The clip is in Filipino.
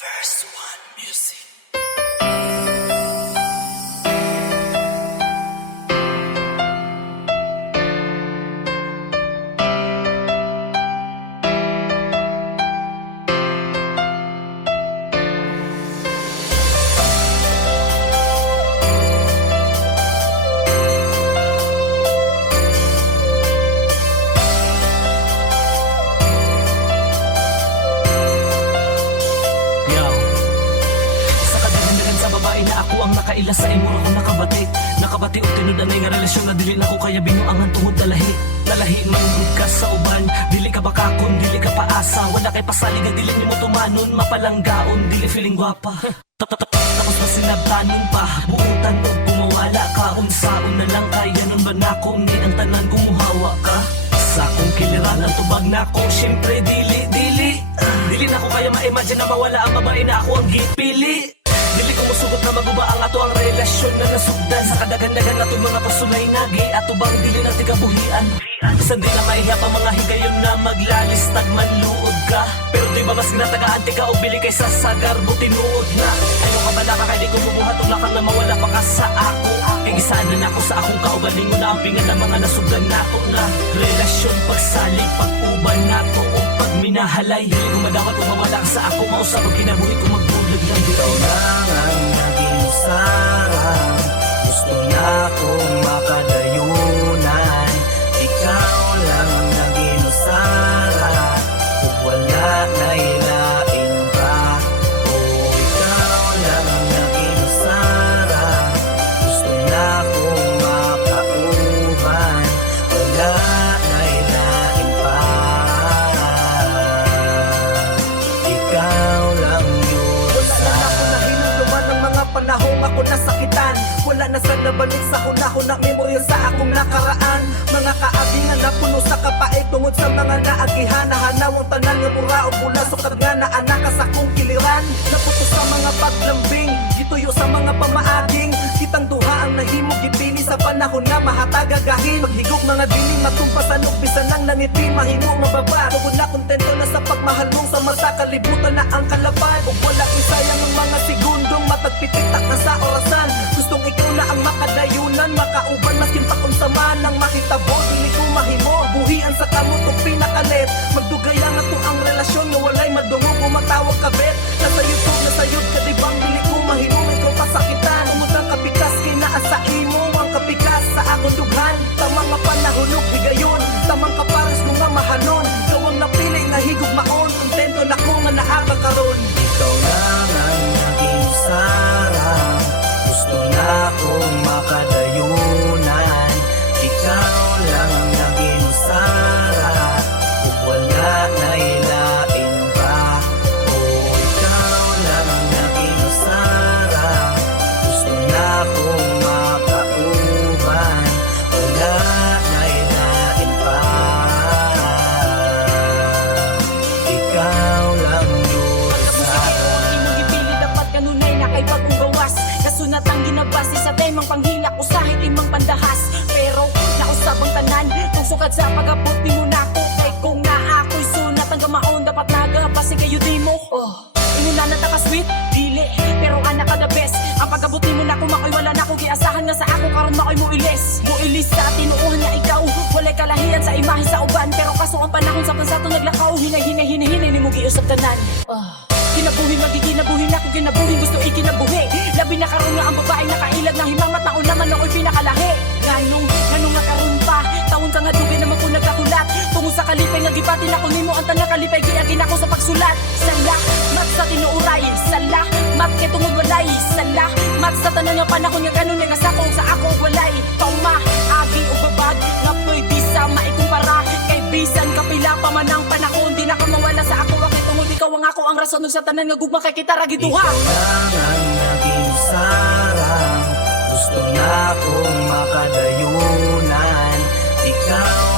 First One Music. Na ako ang nakaila sa imura ko nakabati o tinudan ay nga relasyon na dili na ko kaya binuangan tungod lalahi manggod ka sa uban dili ka bakakon dili ka paasa wala kay pasalig nga dili nimo tumanon mapalanggaon dili feeling gwapa tapos na sinabtanon pa buutan o pumawala ka unsaon na lang kaya nun ba nako hindi ang tanan gumuhawa ka sa akong kiliran ang tubag nako syempre dili na ko kaya ma-imagine na mawala ang babae na ako ang gipili. Dili ko musugot na maguba ang ato ang relasyon na nasugdan sa kadagan-dagan na itong mga pasunay nagi ato bang dili na tigabuhian Bisan di na maihiya pa mga higayon na maglalistag manluod ka pero di ba mas ginatagaan ti ka o bili kay sasagar butinuod na ayaw ka ba na kaya di ko bubuhat o lakang na mawala pa ka sa ako kay gisaan na ako sa akong kaugalingon na ang pingan ng mga nasugdan nato na relasyon pagsalig pag-uban nato o pagminahalay dili ko madawat o mawala ka sa ako mausap o kinabuhi ko magbulag ng di Ikaw lang ang naging sarang gusto na akong makadayunan Ikaw lang ang naging usara kung wala na ilain pa Oh, ikaw lang ang naging usara gusto na akong makauban wala na ilain pa Ikaw lang panahong ako nasakitan Wala na sa nabalik sa kunahon na memorya sa akong nakaraan Mga kaabingan na puno sa kapaig tungod sa mga naagihan Nahanawang tanan nga mura o bula sukad nga na anak sa akong kiliran Naputo sa mga paglambing gituyo sa mga pamaaging Kitang duha ang nahimog gipili sa panahon na mahatagagahin Maghigog mga dili matumpasan ug bisan lang nangiti mahimo mababa Tugod na kontento na sa pagmahalong sa masa kalibutan na ang kalaban Ug wala isayang ang mga segundong matagpititak na sa orasan Gustong ikaw na ang makadayunan makauban maskin pa kung sama nang makitabo dili ko mahimo buhian sa kamot ug pinakalit magdugay lang ato ang relasyon nga walay madungog o matawag kabet nasa YouTube nasayod ka di bang dili ko mahimo ikaw pasakitan umod ang kapikas kinaasa imo ang kapikas sa akong dughan tamang nga panahon ug higayon tamang kapares ko nga mahanon gawang napili nga higugmaon kontento na ko nga naaba karon ikaw lang ang naging sarang gusto na akong makadayunan ikaw lang ang naging usara kung wala na ilain pa oh ikaw lang ang naging usara gusto na akong makauban wala na ilain pa ikaw lang yun Kasunat ang ginabasi sa temang panghilak o sahit imang pandahas Pero nausabang tanan kung sukad sa pag-abot ni mo na ko Kay kung na ako'y sunat ang gamaon dapat nagabasi kayo di mo Inuna na taka sweet, dili Pero anak ka the best Ang pag-abot ni mo na kung mako'y wala na ko giasahan nga sa ako karon mako'y mo ilis sa tinuuhan nga ikaw Walay kalahian sa imahe sa uban Pero kaso ang panahon sa pansato naglakaw Hinay ni mo giusap tanan Kinabuhi magiginabuhi na kung kinabuhi gusto ikinabuhi Labi na karoon nga ang babae nakailag ng himamat na una man ako'y pinakalahi Ganong nga karoon pa Taon sa nga dugay naman ko nagkahulat Tungod sa kalipay nga gipati na kung nimo ang tanang kalipay giagin ako sa pagsulat Salamat sa tinuuray Salamat kay tungod walay Salamat sa tanan nga panahon nga ganun nga sa ako walay Pauma, agi o babag nga pwede sa maikumpara Kay bisan kapila pa man ang panahon di na ka mawala sa ako ikaw ang ako ang rason sa tanan nga gugma kay kita ragi duha Ikaw lang ang naging sarang gusto na akong makadayunan Ikaw